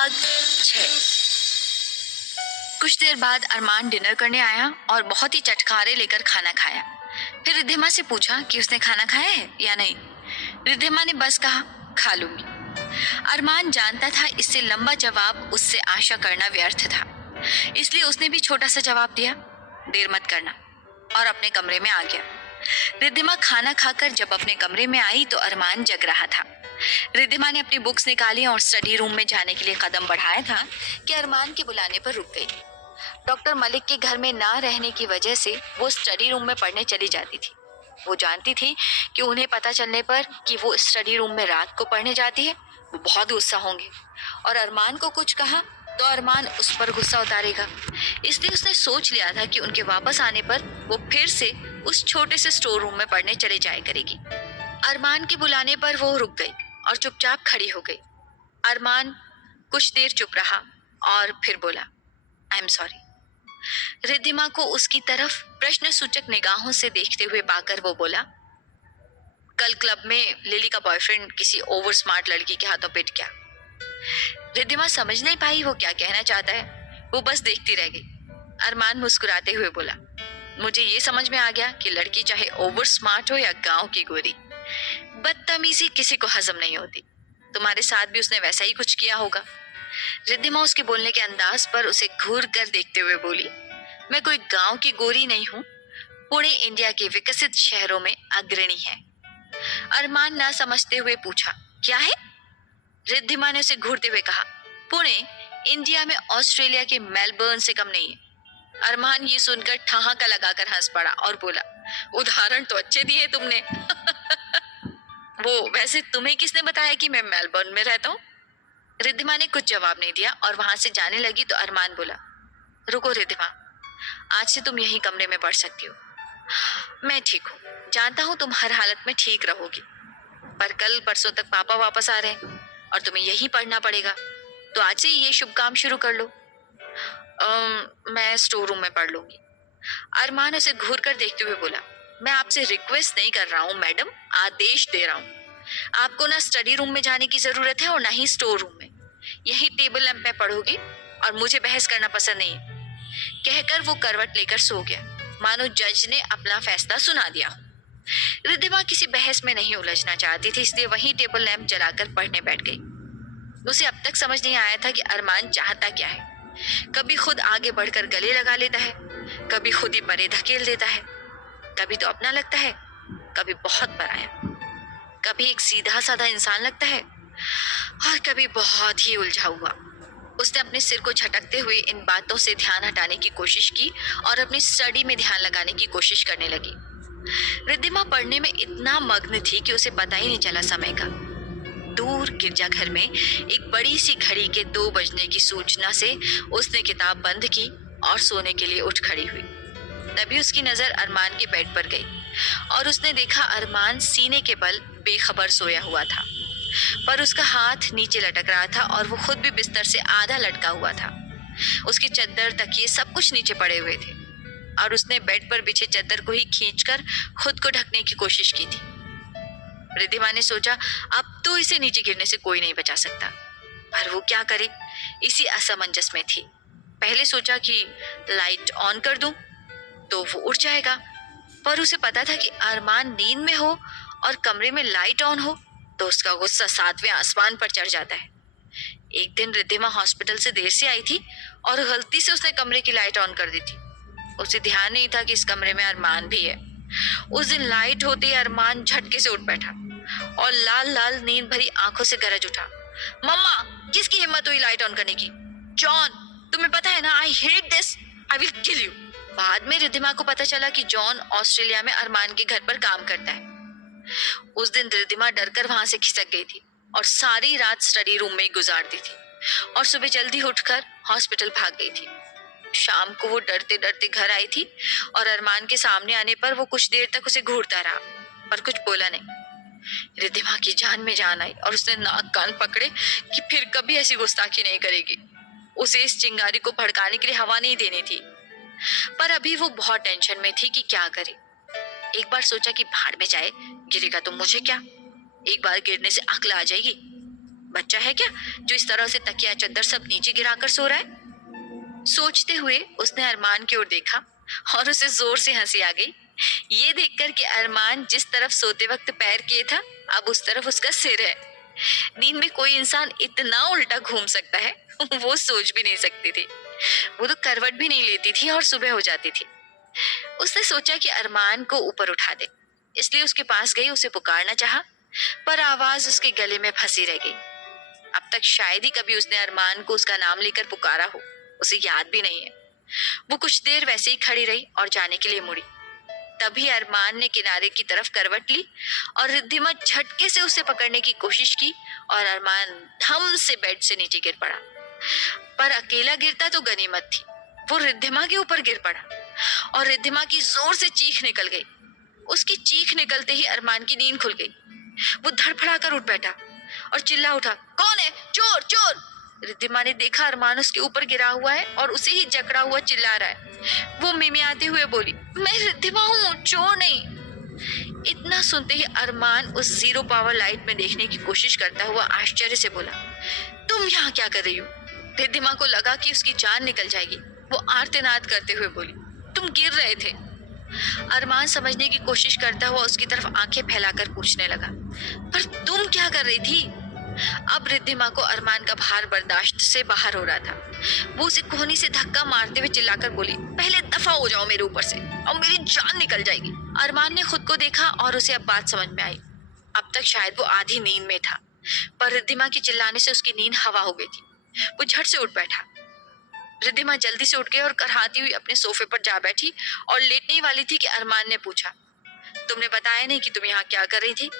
भाग 6। कुछ देर बाद अरमान डिनर करने आया और बहुत ही चटखारे लेकर खाना खाया। फिर रिद्धिमा से पूछा कि उसने खाना खाया है या नहीं। रिद्धिमा ने बस कहा, खा लूंगी। अरमान जानता था इससे लंबा जवाब उससे आशा करना व्यर्थ था, इसलिए उसने भी छोटा सा जवाब दिया, देर मत करना, और अपने कमरे में आ गया। रिद्धिमा खाना खाकर जब अपने कमरे में आई तो अरमान जग रहा था। रिद्धिमा ने अपनी बुक्स निकाली और स्टडी रूम में जाने के लिए कदम बढ़ाया था कि अरमान के बुलाने पर रुक गई। डॉक्टर मलिक के घर में ना रहने की वजह से वो स्टडी रूम में पढ़ने चली जाती थी। वो जानती थी कि उन्हें पता चलने पर कि वो स्टडी रूम में रात को पढ़ने जाती है, वो बहुत गुस्सा होंगे, और अरमान को कुछ कहा तो अरमान उस पर गुस्सा उतारेगा। इसलिए उसने सोच लिया था कि उनके वापस आने पर वो फिर से उस छोटे से स्टोर रूम में पढ़ने चले जाया करेगी। अरमान के बुलाने पर वो रुक गई और चुपचाप खड़ी हो गई। अरमान कुछ देर चुप रहा और फिर बोला, आई एम सॉरी। रिद्धिमा को उसकी तरफ प्रश्न सूचक निगाहों से देखते हुए पाकर वो बोला, कल क्लब में लिली का बॉयफ्रेंड किसी ओवर स्मार्ट लड़की के हाथों पिट गया। रिद्धिमा समझ नहीं पाई वो क्या कहना चाहता है, वो बस देखती रह गई। अरमान मुस्कुराते हुए बोला, मुझे ये समझ में आ गया कि लड़की चाहे ओवर स्मार्ट हो या गांव की गोरी, बदतमीजी किसी को हजम नहीं होती। तुम्हारे साथ भी उसने वैसा ही कुछ किया होगा। रिद्धिमा उसके बोलने के अंदाज पर उसे घूर कर देखते हुए बोली, मैं कोई गांव की गोरी नहीं हूँ, पुणे इंडिया के विकसित शहरों में अग्रणी है। अरमान ना समझते हुए पूछा, क्या है? रिद्धिमा ने उसे घूरते हुए कहा, पुणे इंडिया में ऑस्ट्रेलिया के मेलबर्न से कम नहीं है। अरमान ये सुनकर ठहाका लगाकर हंस पड़ा और बोला, उदाहरण तो अच्छे दिए तुमने। वो वैसे तुम्हें किसने बताया कि मैं मेलबर्न में रहता हूँ? रिद्धिमा ने कुछ जवाब नहीं दिया और वहां से जाने लगी तो अरमान बोला, रुको रिद्धिमा, आज से तुम यही कमरे में पढ़ सकती हो। मैं ठीक हूँ, जानता हूँ तुम हर हालत में ठीक रहोगी, पर कल परसों तक पापा वापस आ रहे हैं और तुम्हें यही पढ़ना पड़ेगा, तो आज से ये शुभ काम शुरू कर लो। मैं स्टोर रूम में पढ़ लूंगी। अरमान उसे घूर कर देखते हुए बोला, मैं आपसे रिक्वेस्ट नहीं कर रहा हूँ मैडम, आदेश दे रहा हूँ। आपको ना स्टडी रूम में जाने की जरूरत है और ना ही स्टोर रूम में। यही टेबल लैंप में पढ़ोगी और मुझे बहस करना पसंद नहीं है। कहकर वो करवट लेकर सो गया, मानो जज ने अपना फैसला सुना दिया। रिद्धिमा किसी बहस में नहीं उलझना चाहती थी, इसलिए वही टेबल लैंप जलाकर पढ़ने बैठ गई। उसे अब तक समझ नहीं आया था कि अरमान चाहता क्या है। कभी खुद आगे बढ़कर गले लगा लेता है, कभी खुद ही परे धकेल देता है, कभी तो अपना लगता है, कभी बहुत पराया, कभी एक सीधा साधा इंसान लगता है और कभी बहुत ही उलझा हुआ। उसने अपने सिर को झटकते हुए इन बातों से ध्यान हटाने की कोशिश की और अपनी स्टडी में ध्यान लगाने की कोशिश करने लगी। रिद्धिमा पढ़ने में इतना मग्न थी कि उसे पता ही नहीं चला समय का। दूर गिरजाघर में एक बड़ी सी घड़ी के 2 बजने की सूचना से उसने किताब बंद की और सोने के लिए उठ खड़ी हुई। तभी उसकी नजर अरमान के बेड पर गई और उसने देखा अरमान सीने के बल बेखबर सोया हुआ था, पर उसका हाथ नीचे लटक रहा था और वो खुद भी बिस्तर से आधा लटका हुआ था। उसके चद्दर तकिए सब कुछ नीचे पड़े हुए थे और उसने बेड पर बिछे चद्दर को ही खींचकर खुद को ढकने की कोशिश की थी। रिद्धिमा ने सोचा, अब तो इसे नीचे गिरने से कोई नहीं बचा सकता, पर वो क्या करे, इसी असमंजस में थी। पहले सोचा कि लाइट ऑन कर दूं तो वो उठ जाएगा, पर उसे पता था कि अरमान नींद में हो और कमरे में लाइट ऑन हो तो उसका गुस्सा 7वें आसमान पर चढ़ जाता है। एक दिन रिद्धिमा हॉस्पिटल से देर से आई थी और गलती से उसने कमरे की लाइट ऑन कर दी थी। उसे ध्यान नहीं था कि इस कमरे में अरमान भी है। उस दिन लाइट होते ही अरमान झटके से उठ बैठा और लाल लाल नींद भरी आंखों से गरज उठा, मम्मा, किसकी हिम्मत हुई लाइट ऑन करने की? जॉन, तुम्हें पता है ना, I hate this, I will kill you. बाद में रिद्धिमा को पता चला कि जॉन ऑस्ट्रेलिया में अरमान के घर पर काम करता है। उस दिन रिद्धिमा डरकर वहां से खिसक गई थी और सारी रात स्टडी रूम में गुजार दी थी और सुबह जल्दी उठकर हॉस्पिटल भाग गई थी। शाम को वो डरते डरते घर आई थी और अरमान के सामने आने पर वो कुछ देर तक उसे घूरता रहा, पर कुछ बोला नहीं। रिद्धिमा की जान में जान आई और उसने नाक कान पकड़े कि फिर कभी ऐसी गुस्ताखी नहीं करेगी। उसे इस चिंगारी को भड़काने के लिए हवा नहीं देनी थी, पर अभी वो बहुत टेंशन में थी कि क्या करे। एक बार सोचा कि भाड़ में जाए, गिरेगा तो मुझे क्या, एक बार गिरने से अक्ल आ जाएगी। बच्चा है क्या जो इस तरह से तकिया चद्दर सब नीचे गिराकर सो रहा है? सोचते हुए उसने अरमान की ओर देखा और उसे जोर से हंसी आ गई। ये देखकर कि अरमान जिस तरफ सोते वक्त पैर किए था, अब उस तरफ उसका सिर है। नींद में कोई इंसान इतना उल्टा घूम सकता है वो सोच भी नहीं सकती थी। वो तो करवट भी नहीं लेती थी और सुबह हो जाती थी। उसने सोचा कि अरमान को ऊपर उठा दे, इसलिए उसके पास गई, उसे पुकारना चाहा, पर आवाज उसके गले में फंसी रह गई। अब तक शायद ही कभी उसने अरमान को उसका नाम लेकर पुकारा हो, उसे याद भी नहीं है। वो कुछ देर वैसे ही खड़ी रही और जाने के लिए मुड़ी। तभी अरमान ने किनारे की तरफ करवट ली और रिद्धिमा झटके से उसे पकड़ने की कोशिश की और अरमान धम से बेड से नीचे गिर पड़ा। पर अकेला गिरता तो गनीमत थी, वो रिद्धिमा के ऊपर गिर पड़ा और रिद्धिमा की जोर से चीख निकल गई। उसकी चीख निकलते ही अरमान की नींद खुल गई। वो धड़फड़ाकर उठ बैठा और चिल्ला उठा, कौन है? चोर चोर! रिद्धिमा ने देखा अरमान उसके ऊपर गिरा हुआ है और उसे ही जकड़ा हुआ चिल्ला रहा है। वो मिमियाते हुए बोली, मैं रिद्धिमा हूँ, चोर नहीं। इतना सुनते ही अरमान उस जीरो पावर लाइट में देखने की कोशिश करता हुआ आश्चर्य से बोला, तुम यहाँ क्या कर रही हो? रिद्धिमा को लगा कि उसकी जान निकल जाएगी। वो आर्तनाद करते हुए बोली, तुम गिर रहे थे। अरमान समझने की कोशिश करता हुआ उसकी तरफ आंखें फैलाकर पूछने लगा, पर तुम क्या कर रही थी? अब रिद्धिमा को अरमान का भार बर्दाश्त से बाहर हो रहा था। वो उसे कोहनी से धक्का मारते हुए चिल्लाकर बोली, पहले दफा हो जाओ मेरे ऊपर से, और मेरी जान निकल जाएगी। अरमान ने खुद को देखा और उसे अब बात समझ में आई। अब तक शायद वो आधी नींद में था, पर रिद्धिमा के चिल्लाने से उसकी नींद हवा हो गई थी। वो झट से उठ बैठा। रिद्धिमा जल्दी से उठ गई और करहाती हुई अपने सोफे पर जा बैठी और लेटने ही वाली थी कि अरमान ने पूछा, तुमने बताया नहीं कि तुम यहाँ क्या कर रही थी?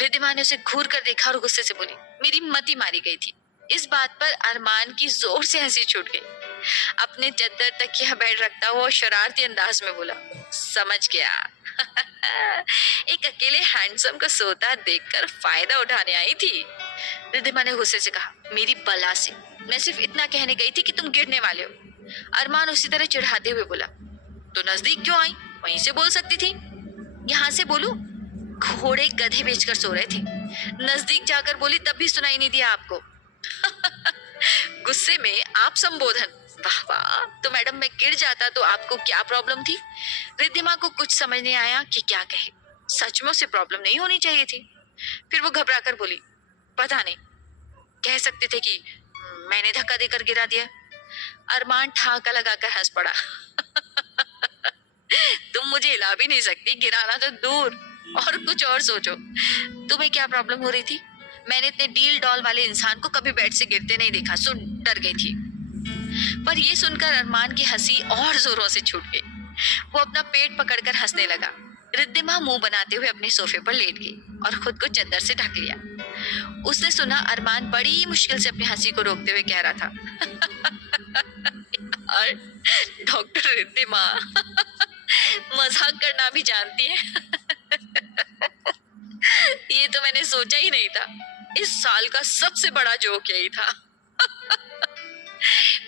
रिद्धिमा ने उसे घूर कर देखा और गुस्से से बोली, मेरी मती मारी गई थी। इस बात पर अरमान की जोर से हंसी छूट गई। अपने चद्दर तकिया बेड रखता हुआ शरारती अंदाज में बोला, समझ गया। एक अकेले हैंडसम को सोता देखकर फायदा उठाने आई थी। रिद्धिमा ने गुस्से से कहा, मेरी बला से, मैं सिर्फ इतना कहने गई थी कि तुम गिरने वाले हो। अरमान उसी तरह चिढ़ाते हुए बोला, तो नजदीक क्यों आई? वहीं से बोल सकती थी। यहाँ से बोलूं? घोड़े गधे बेचकर सो रहे थे। नजदीक जाकर बोली तब भी सुनाई नहीं दिया आपको। गुस्से में आप संबोधन, वाह वाह। तो मैडम मैं गिर जाता तो आपको क्या प्रॉब्लम थी? रिद्धिमा को कुछ समझ नहीं आया कि क्या कहे। सच में उसे प्रॉब्लम नहीं होनी चाहिए थी। फिर वो घबरा कर बोली, पता नहीं, कह सकते थे कि मैंने धक्का देकर गिरा दिया। अरमान ठहाका लगाकर हंस पड़ा। तुम मुझे हिला भी नहीं सकती, गिराना तो दूर, और कुछ और सोचो। तुम्हें क्या प्रॉब्लम हो रही थी? मैंने इतने डील डॉल वाले इंसान को कभी बेड से गिरते नहीं देखा, सुन डर गई थी। पर ये सुनकर अरमान की हंसी और जोरों से छूट गई। वो अपना पेट पकड़कर हंसने लगा। रिद्धिमा मुंह बनाते हुए अपने सोफे पर लेट गई और खुद को चद्दर से ढक लिया। उसने सुना अरमान बड़ी मुश्किल से अपनी हंसी को रोकते हुए कह रहा था, और डॉक्टर रिद्धिमा मजाक करना भी जानती है। ये तो मैंने सोचा ही नहीं था। इस साल का सबसे बड़ा जोक यही था।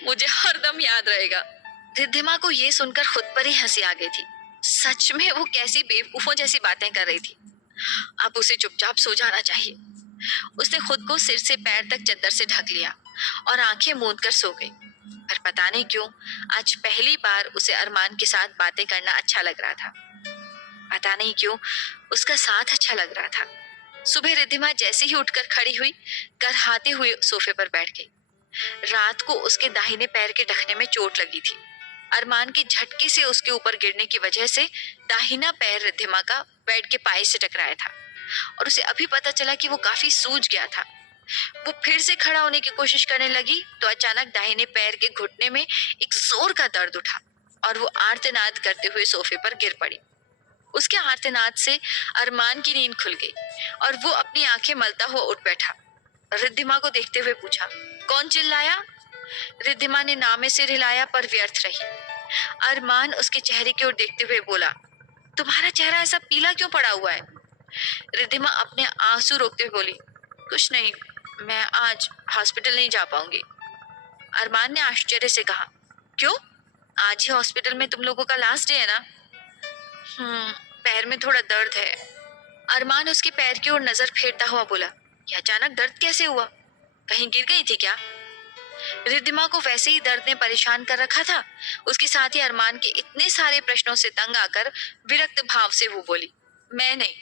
मुझे हरदम याद रहेगा। रिद्धिमा को ये सुनकर खुद पर ही हंसी आ गई थी। सच में वो कैसी बेवकूफों जैसी बातें कर रही थी। अब उसे चुपचाप सो जाना चाहिए। उसने खुद को सिर से पैर तक चद्दर से ढक लिया और आंखें मूंद कर सो गई। पर पता नहीं क्यों आज पहली बार उसे अरमान के साथ बातें करना अच्छा लग रहा था। पता नहीं क्यों उसका साथ अच्छा लग रहा था। सुबह रिद्धिमा जैसे ही उठकर खड़ी हुई, करहाते हुए सोफे पर बैठ गई। रात को उसके दाहिने पैर के ढकने में चोट लगी थी। अरमान के झटके से उसके ऊपर गिरने की वजह से दाहिना पैर रिद्धिमा का बेड के पाए से टकराया था और उसे अभी पता चला कि वो काफी सूज गया था। वो फिर से खड़ा होने की कोशिश करने लगी तो अचानक दाहिने पैर के घुटने में एक जोर का दर्द उठा और वो आर्तनाद करते हुए सोफे पर गिर पड़ी। उसके आर्तनाद से अरमान की नींद खुल गई और वो अपनी आंखें मलता हुआ उठ बैठा। रिद्धिमा को देखते हुए पूछा, कौन चिल्लाया? रिद्धिमा ने नामे सिर हिलाया पर व्यर्थ रही। अरमान उसके चेहरे की ओर देखते हुए बोला, तुम्हारा चेहरा ऐसा पीला क्यों पड़ा हुआ है? रिद्धिमा अपने आंसू रोकते हुए बोली, कुछ नहीं, मैं आज हॉस्पिटल नहीं जा पाऊंगी। अरमान ने आश्चर्य से कहा, क्यों? आज ही हॉस्पिटल में तुम लोगों का लास्ट डे है ना? पैर में थोड़ा दर्द है। अरमान उसके पैर की ओर नजर फेरता हुआ बोला, ये अचानक दर्द कैसे हुआ? कहीं गिर गई थी क्या? रिद्धिमा को वैसे ही दर्द ने परेशान कर रखा था। उसके साथ ही अरमान के इतने सारे प्रश्नों से तंग आकर विरक्त भाव से वो बोली, मैं नहीं,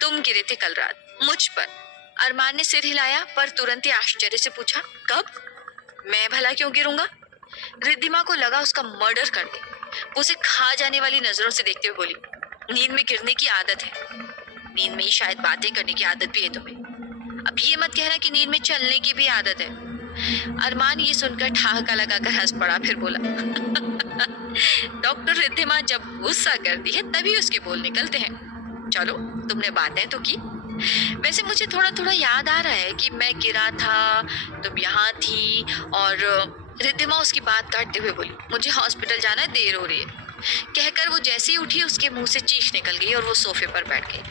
तुम गिरे थे कल रात मुझ पर। अरमान ने सिर हिलाया पर तुरंत ही आश्चर्य से पूछा, कब? मैं भला क्यों गिरूंगा? रिद्धिमा को लगा उसका मर्डर कर दे। वो उसे खा जाने वाली नजरों से देखते हुए बोली, नींद में गिरने की आदत है। नींद में ही शायद बातें करने की आदत भी है तुम्हें। अब ये मत कहना कि नींद में चलने की भी आदत है। अरमान ये सुनकर ठहाका लगाकर हंस पड़ा, फिर बोला, डॉक्टर रिद्धिमा जब गुस्सा करती है तभी उसके बोल निकलते हैं। चलो, तुमने बातें तो की। वैसे मुझे थोड़ा थोड़ा याद आ रहा है कि मैं गिरा था, तुम यहाँ थी और रिद्धिमा उसकी बात काटते हुए बोली, मुझे हॉस्पिटल जाना है, देर हो रही है। कहकर वो जैसे ही उठी उसके मुंह से चीख निकल गई और वो सोफे पर बैठ गई।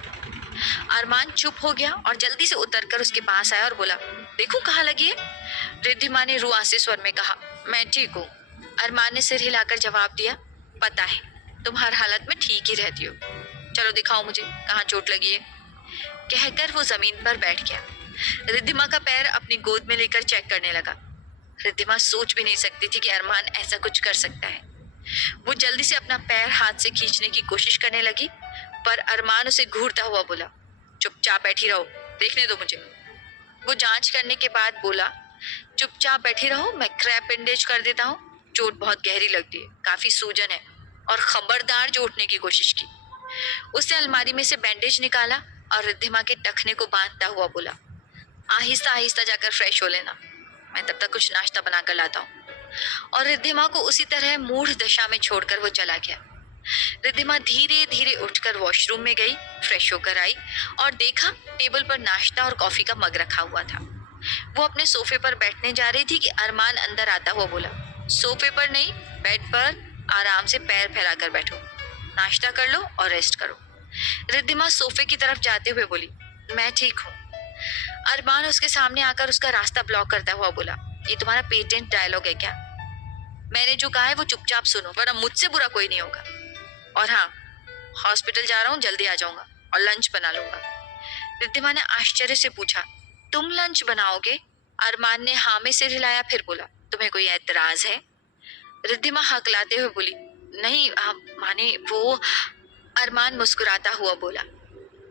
अरमान चुप हो गया और जल्दी से उतरकर उसके पास आया और बोला, देखो कहाँ लगी है? रिद्धिमा ने रुआसे स्वर में कहा, मैं ठीक हूँ। अरमान ने सिर हिलाकर जवाब दिया, पता है तुम हर हालत में ठीक ही रहती हो। चलो दिखाओ मुझे कहाँ चोट लगी है। कहकर वो जमीन पर बैठ गया। रिद्धिमा का पैर अपनी गोद में लेकर चेक करने लगा। रिद्धिमा सोच भी नहीं सकती थी कि अरमान ऐसा कुछ कर सकता है। वो जल्दी से अपना पैर हाथ से खींचने की कोशिश करने लगी पर अरमान उसे घूरता हुआ बोला, चुपचाप बैठी रहो, देखने दो मुझे। वो जांच करने के बाद बोला, चुपचाप बैठी रहो, मैं क्रैप बैंडेज कर देता हूँ। चोट बहुत गहरी लगती है, काफी सूजन है। और खबरदार जो उठने की कोशिश की। उसने अलमारी में से बैंडेज निकाला और रिद्धिमा के टखने को बांधता हुआ बोला, आहिस्ता आहिस्ता जाकर फ्रेश हो लेना, मैं तब तक कुछ नाश्ता बनाकर लाता हूँ। और रिद्धिमा को उसी तरह मूढ़ दशा में छोड़कर वो चला गया। रिद्धिमा धीरे धीरे उठकर वॉशरूम में गई, फ्रेश होकर आई और देखा टेबल पर नाश्ता और कॉफी का मग रखा हुआ था। वो अपने सोफे पर बैठने जा रही थी कि अरमान अंदर आता हुआ बोला, सोफे पर नहीं, बेड पर आराम से पैर फैलाकर बैठो, नाश्ता कर लो और रेस्ट करो। रिद्धिमा सोफे की तरफ जाते हुए बोली, मैं ठीक हूँ। अरमान उसके सामने आकर उसका रास्ता ब्लॉक करता हुआ बोला, ये तुम्हारा पेटेंट डायलॉग है क्या? मैंने जो कहा है वो चुपचाप सुनो, वरना मुझसे बुरा कोई नहीं होगा। और हाँ, हॉस्पिटल जा रहा हूँ, जल्दी आ जाऊंगा और लंच बना लूंगा। रिद्धिमा ने आश्चर्य से पूछा, तुम लंच बनाओगे? अरमान ने हाँ में सिर हिलाया, फिर बोला, तुम्हें कोई एतराज है? रिद्धिमा हकलाते हुए बोली, नहीं माने वो। अरमान मुस्कुराता हुआ बोला,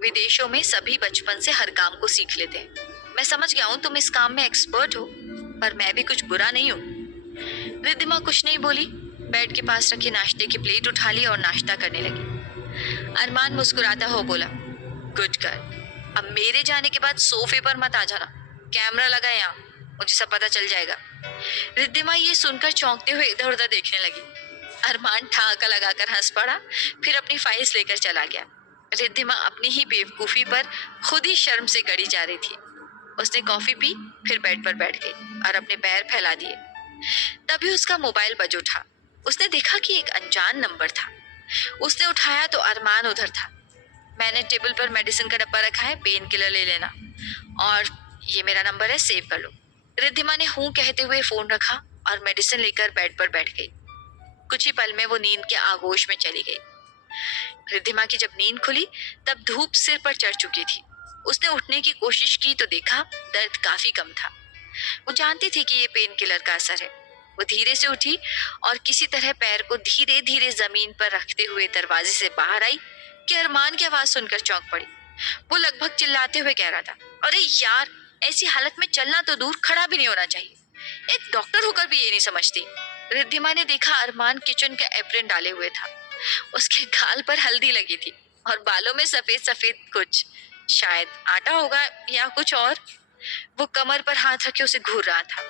विदेशों में सभी बचपन से हर काम को सीख लेते हैं। मैं समझ गया हूँ तुम इस काम में एक्सपर्ट हो, पर मैं भी कुछ बुरा नहीं हूँ। रिद्धिमा कुछ नहीं बोली, बेड के पास रखी नाश्ते की प्लेट उठा ली और नाश्ता करने लगी। अरमान मुस्कुराता हुआ बोला, गुड गर्ल, अब मेरे जाने के बाद सोफे पर मत आ जाना, कैमरा लगा है यहाँ, मुझे सब पता चल जाएगा। रिद्धिमा ये सुनकर चौंकते हुए इधर उधर देखने लगी। अरमान ठहाका लगाकर हंस पड़ा, फिर अपनी फाइल्स लेकर चला गया। रिद्धिमा अपनी ही बेवकूफी पर खुद ही शर्म से गड़ी जा रही थी। उसने कॉफी पी, फिर बेड पर बैठ गई और अपने पैर फैला दिए। तभी उसका मोबाइल बज उठा। उसने देखा कि एक अनजान नंबर था। उसने उठाया तो अरमान उधर था। मैंने टेबल पर मेडिसिन का डब्बा रखा है, पेन किलर ले लेना, और ये मेरा नंबर है, सेव कर लो। रिद्धिमा ने हूं कहते हुए फोन रखा और मेडिसिन लेकर बेड पर बैठ गई। कुछ ही पल में वो नींद के आगोश में चली गई। रिद्धिमा की जब नींद खुली तब धूप सिर पर चढ़ चुकी थी। उसने उठने की कोशिश की तो देखा दर्द काफी कम था। वो जानती थी कि ये पेन किलर का असर है। वो धीरे से उठी और किसी तरह पैर को धीरे धीरे जमीन पर रखते हुए दरवाजे से बाहर आई कि अरमान की आवाज सुनकर चौंक पड़ी। वो लगभग चिल्लाते हुए कह रहा था, अरे यार, ऐसी हालत में चलना तो दूर, खड़ा भी नहीं होना चाहिए। एक डॉक्टर होकर भी ये नहीं समझती। रिद्धिमा ने देखा अरमान किचन का एप्रन डाले हुए था। उसके गाल पर हल्दी लगी थी और बालों में सफेद सफेद कुछ, शायद आटा होगा या कुछ और। वो कमर पर हाथ रखे उसे घूर रहा था।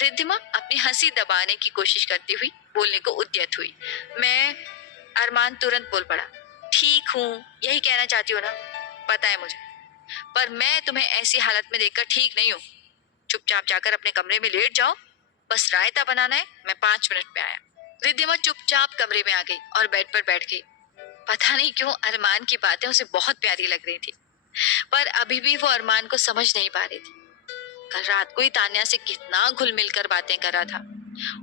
रिद्धिमा अपनी हंसी दबाने की कोशिश करती हुई बोलने को उद्यत हुई, मैं। अरमान तुरंत बोल पड़ा, ठीक हूँ, यही कहना चाहती हो ना? पता है मुझे, पर मैं तुम्हें ऐसी हालत में देखकर ठीक नहीं हूँ। चुपचाप जाकर अपने कमरे में लेट जाओ, बस रायता बनाना है, मैं 5 मिनट में आया। रिद्धिमा चुपचाप कमरे में आ गई और बेड पर बैठ गई। पता नहीं क्यों अरमान की बातें उसे बहुत प्यारी लग रही थी, पर अभी भी वो अरमान को समझ नहीं पा रही थी। कल रात को ही तान्या से कितना घुल मिल कर बातें कर रहा था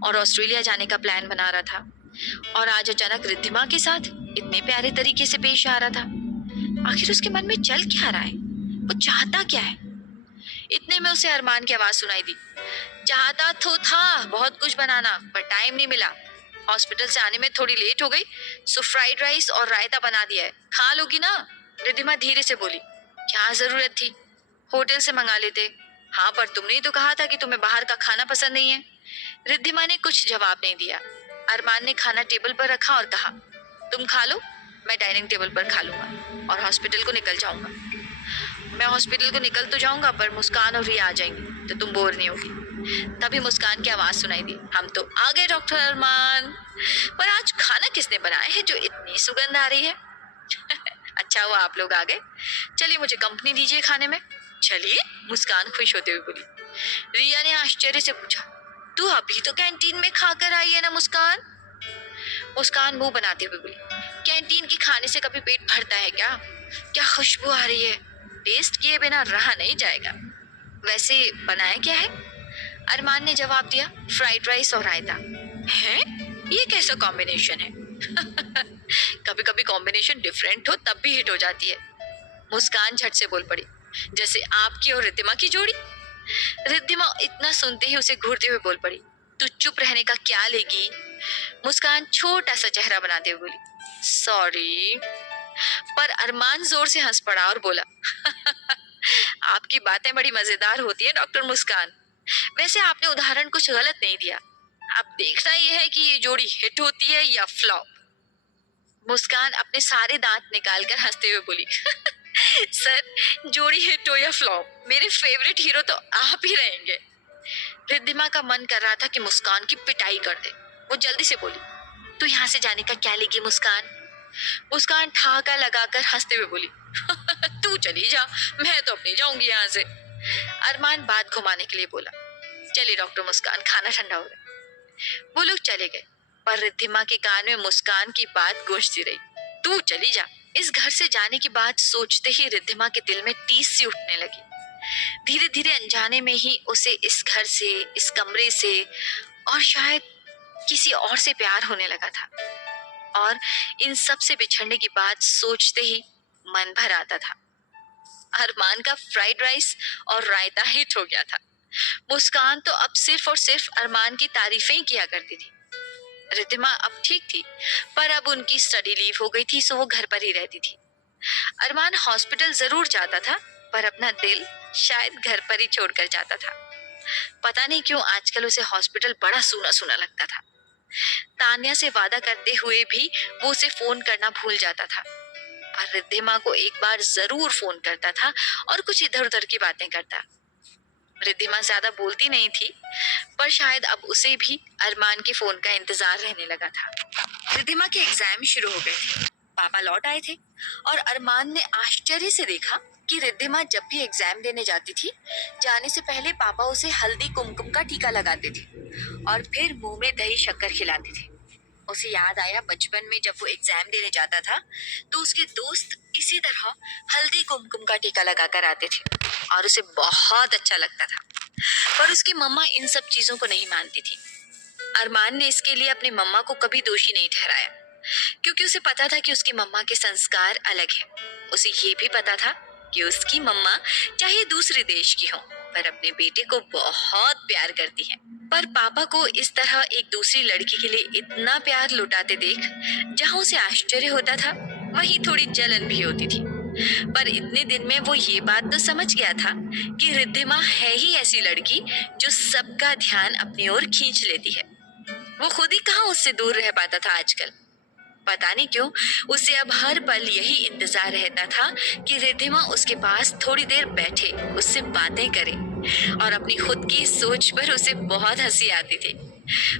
और ऑस्ट्रेलिया जाने का प्लान बना रहा था, और आज अचानक रिद्धिमा के साथ इतने प्यारे तरीके से पेश आ रहा था। आखिर उसके मन में चल क्या रहा है? वो चाहता क्या है? इतने में उसे अरमान की आवाज सुनाई दी। चाहता तो था बहुत कुछ बनाना, पर टाइम नहीं मिला। हॉस्पिटल से आने में थोड़ी लेट हो गई, सो फ्राइड राइस और रायता बना दिया है, खा लोगी ना? रिद्धिमा धीरे से बोली। क्या जरूरत थी, होटल से मंगा लेते। हाँ, पर तुमने ही तो कहा था कि तुम्हें बाहर का खाना पसंद नहीं है। रिद्धिमा ने कुछ जवाब नहीं दिया। अरमान ने खाना टेबल पर रखा और कहा, तुम खा लो, मैं डाइनिंग टेबल पर खा लूंगा और हॉस्पिटल को निकल जाऊंगा। मैं हॉस्पिटल को निकल तो जाऊंगा, पर मुस्कान और रिया आ जाएंगी तो तुम बोर नहीं होगी। तभी मुस्कान की आवाज सुनाई दी। हम तो आ गए डॉक्टर अरमान, पर आज खाना किसने बनाया है जो इतनी सुगंध आ रही है? अच्छा हुआ आप लोग आ गए, चलिए मुझे कंपनी दीजिए खाने में। चलिए, मुस्कान खुश होते हुए बोली। रिया ने आश्चर्य से पूछा, तू अभी तो कैंटीन में खाकर आई है ना मुस्कान? मुस्कान मुंह बनाते हुए बोली, कैंटीन के खाने से कभी पेट भरता है क्या? क्या खुशबू आ रही है, टेस्ट किए बिना रहा नहीं जाएगा। वैसे बनाया क्या है? अरमान ने जवाब दिया, फ्राइड राइस और रायता। है? ये कैसा कॉम्बिनेशन है? कभी कभी कॉम्बिनेशन डिफरेंट हो तब भी हिट हो जाती है। मुस्कान झट से बोल पड़ी, जैसे आपकी और रिद्धिमा की जोड़ी। रिद्धिमा इतना सुनते ही उसे घूरते हुए बोल पड़ी, तू चुप रहने का क्या लेगी? मुस्कान छोटा सा चेहरा बनाते हुए बोली, सॉरी। पर अरमान जोर से हंस पड़ा और बोला, आपकी बातें बड़ी मजेदार होती है डॉक्टर मुस्कान। वैसे आपने उदाहरण कुछ गलत नहीं दिया। अब देखना यह है कि ये जोड़ी हिट होती है या फ्लॉप। मुस्कान अपने सारे दांत निकालकर हंसते हुए बोली, सर, जोड़ी हिट हो या फ्लॉप, मेरे फेवरेट हीरो तो आप ही रहेंगे। रिद्धिमा का मन कर रहा था कि मुस्कान की पिटाई कर दे। वो जल्दी से बोली, तू यहाँ से जाने का क्या लेगी मुस्कान? मुस्कान ठहाका लगाकर हंसते हुए बोली, तू चली जा, मैं तो अपनी जाऊंगी यहाँ से। अरमान बात घुमाने के लिए बोला, चलिए डॉक्टर मुस्कान, खाना ठंडा हो गया। वो लोग चले गए, पर रिद्धिमा के कान में मुस्कान की बात गूंजती रही, तू चली जा। इस घर से जाने की बात सोचते ही रिद्धिमा के दिल में टीस सी उठने लगी। धीरे धीरे अनजाने में ही उसे इस घर से, इस कमरे से और शायद किसी और से प्यार होने लगा था। और इन सब से बिछड़ने की बात सोचते ही मन भर आता था। अरमान का फ्राइड राइस और रायता हिट हो गया था। मुस्कान तो अब सिर्फ और सिर्फ अरमान की तारीफें ही किया करती थी। रिद्धिमा अब ठीक थी, पर अब उनकी स्टडी लीव हो गई थी, सो वो घर पर ही रहती थी। अरमान हॉस्पिटल जरूर जाता था, पर अपना दिल शायद घर पर ही छोड़कर जाता था। पता नहीं क्यों आजकल उसे हॉस्पिटल बड़ा सूना सूना लगता था। तान्या से वादा करते हुए भी वो उसे फोन करना भूल जाता था, पर रिद्धिमा को एक बार जरूर फोन करता था और कुछ इधर उधर की बातें करता। रिद्धिमा ज्यादा बोलती नहीं थी, पर शायद अब उसे भी अरमान के फोन का इंतजार रहने लगा था। रिद्धिमा के एग्जाम शुरू हो गए थे। पापा लौट आए थे और अरमान ने आश्चर्य से देखा कि रिद्धिमा जब भी एग्जाम देने जाती थी, जाने से पहले पापा उसे हल्दी कुमकुम का टीका लगाते थे और फिर मुंह में दही शक्कर खिलाते थे। उसे याद आया बचपन में जब वो एग्जाम देने जाता था तो उसके दोस्त इसी तरह हल्दी कुमकुम का टीका लगाकर आते थे और उसे बहुत अच्छा लगता था। पर उसकी मम्मा इन सब चीजों को नहीं मानती थी। अरमान ने इसके लिए अपनी मम्मा को कभी दोषी नहीं ठहराया, क्योंकि उसे पता था कि उसकी मम्मा के संस्कार अलग हैं। उसे ये भी पता था कि उसकी मम्मा चाहे दूसरे देश की हो, पर अपने बेटे को बहुत प्यार करती है। पर पापा को इस तरह एक दूसरी लड़की के लिए इतना प्यार लुटाते देख जहाँ उसे आश्चर्य होता था, वहीं थोड़ी जलन भी होती थी। पर इतने दिन में वो ये बात तो समझ गया था कि रिद्धिमा है ही ऐसी लड़की जो सबका ध्यान अपनी ओर खींच लेती है। वो खुद ही कहाँ उससे दूर रह पाता था आजकल। पता नहीं क्यों उसे अब हर पल यही इंतजार रहता था कि रिद्धिमा उसके पास थोड़ी देर बैठे, उससे बातें करे और अपनी खुद की सोच पर उसे बहुत हंसी आती थी।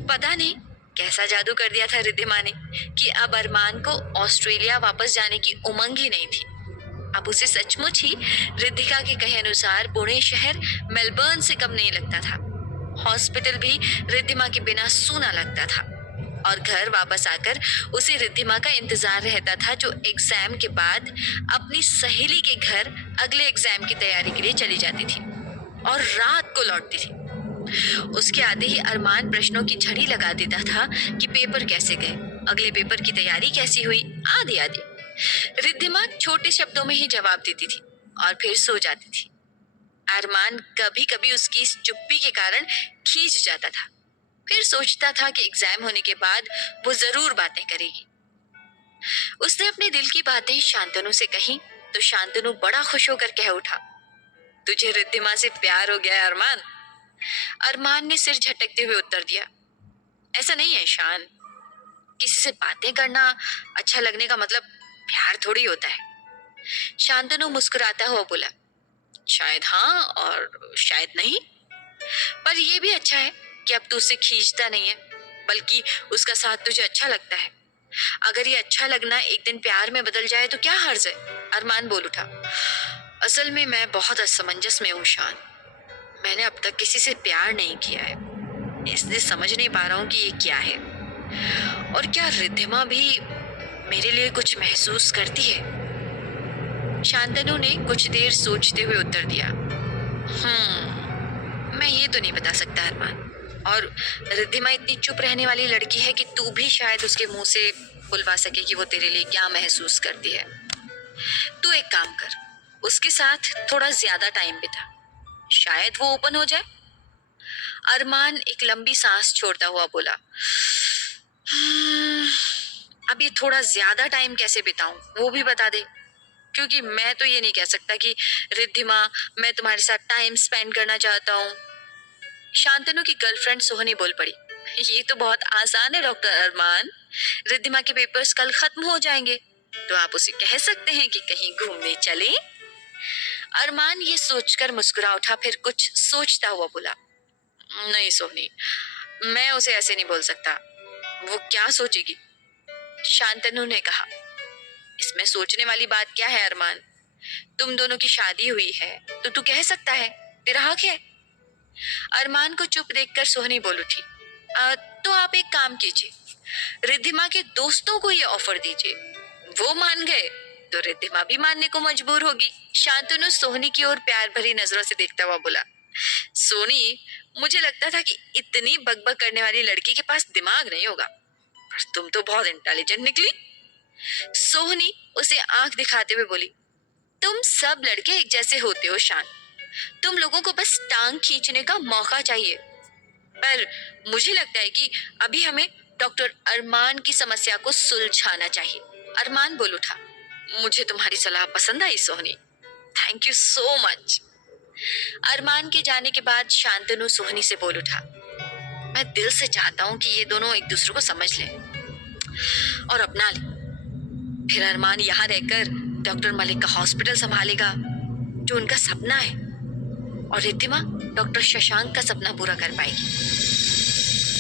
पता नहीं कैसा जादू कर दिया था रिद्धिमा ने कि अब अरमान को ऑस्ट्रेलिया वापस जाने की उमंग ही नहीं थी। अब उसे सचमुच ही रिद्धिका के कहे अनुसार पुणे शहर मेलबर्न से कम नहीं लगता था। हॉस्पिटल भी रिद्धिमा के बिना सूना लगता था और घर वापस आकर उसे रिद्धिमा का इंतजार रहता था, जो एग्जाम के बाद अपनी सहेली के घर अगले एग्जाम की तैयारी के लिए चली जाती थी और रात को लौटती थी। उसके आते ही अरमान प्रश्नों की झड़ी लगा देता था कि पेपर कैसे गए, अगले पेपर की तैयारी कैसी हुई, आदि आदि। रिद्धिमा छोटे शब्दों में ही जवाब देती थी और फिर सो जाती थी। अरमान कभी कभी उसकी इस चुप्पी के कारण खींच जाता था। फिर सोचता था कि एग्जाम होने के बाद वो जरूर बातें करेगी। उसने अपने दिल की बातें शांतनु से कही तो शांतनु बड़ा खुश होकर कह उठा, तुझे रिद्धिमा से प्यार हो गया है अरमान। अरमान ने सिर झटकते हुए उत्तर दिया, ऐसा नहीं है शान, किसी से बातें करना अच्छा लगने का मतलब प्यार थोड़ी होता है। शांतनु मुस्कुराता हुआ बोला, शायद हाँ और शायद नहीं, पर यह भी अच्छा है कि अब तू उससे खींचता नहीं है, बल्कि उसका साथ तुझे अच्छा लगता है। अगर ये अच्छा लगना एक दिन प्यार में बदल जाए तो क्या हर्ज है। अरमान बोल उठा, असल में मैं बहुत असमंजस में हूँ शान। मैंने अब तक किसी से प्यार नहीं किया है, इसलिए समझ नहीं पा रहा हूँ कि ये क्या है और क्या रिद्धिमा भी मेरे लिए कुछ महसूस करती है। शांतनु ने कुछ देर सोचते हुए उत्तर दिया, मैं ये तो नहीं बता सकता अरमान, और रिद्धिमा इतनी चुप रहने वाली लड़की है कि तू भी शायद उसके मुंह से बुलवा सके कि वो तेरे लिए क्या महसूस करती है। तू एक काम कर, उसके साथ थोड़ा ज्यादा टाइम बिता, शायद वो ओपन हो जाए। अरमान एक लंबी सांस छोड़ता हुआ बोला, अब ये थोड़ा ज्यादा टाइम कैसे बिताऊं वो भी बता दे, क्योंकि मैं तो ये नहीं कह सकता कि रिद्धिमा मैं तुम्हारे साथ टाइम स्पेंड करना चाहता हूँ। शांतनु की गर्लफ्रेंड सोहनी बोल पड़ी, ये तो बहुत आसान है डॉक्टर अरमान, रिद्धिमा के पेपर्स कल खत्म हो जाएंगे तो आप उसे कह सकते हैं कि कहीं घूमने चलें। अरमान ये सोचकर मुस्कुरा उठा, फिर कुछ सोचता हुआ बोला, नहीं सोहनी, मैं उसे ऐसे नहीं बोल सकता, वो क्या सोचेगी। शांतनु ने कहा, इसमें सोचने वाली बात क्या है अरमान, तुम दोनों की शादी हुई है तो तू कह सकता है, तेरा हक है। अरमान को चुप देखकर सोहनी बोल उठी, तो आप एक काम कीजिए, रिद्धिमा के दोस्तों को ये ऑफर दीजिए, वो मान गए तो रिद्धिमा भी मानने को मजबूर होगी। शांतनु सोहनी की ओर प्यार भरी नजरों से देखता हुआ बोला, सोनी, मुझे लगता था कि इतनी बकबक करने वाली लड़की के पास दिमाग नहीं होगा, पर तुम तो बहुत इंटेलिजेंट निकली। सोहनी उसे आंख दिखाते हुए बोली, तुम सब लड़के एक जैसे होते हो शान, तुम लोगों को बस टांग खींचने का मौका चाहिए। पर मुझे लगता है कि अभी हमें डॉक्टर अरमान की समस्या को सुलझाना चाहिए। अरमान बोल उठा, मुझे तुम्हारी सलाह पसंद आई सोहनी, थैंक यू सो मच। अरमान के जाने के बाद शांतनु सोहनी से बोल उठा, मैं दिल से चाहता हूँ कि ये दोनों एक दूसरे को समझ लें और अपना लें। फिर अरमान यहाँ रहकर डॉक्टर मलिक का हॉस्पिटल संभालेगा जो उनका सपना है, और रिद्धिमा डॉक्टर शशांक का सपना पूरा कर पाएगी।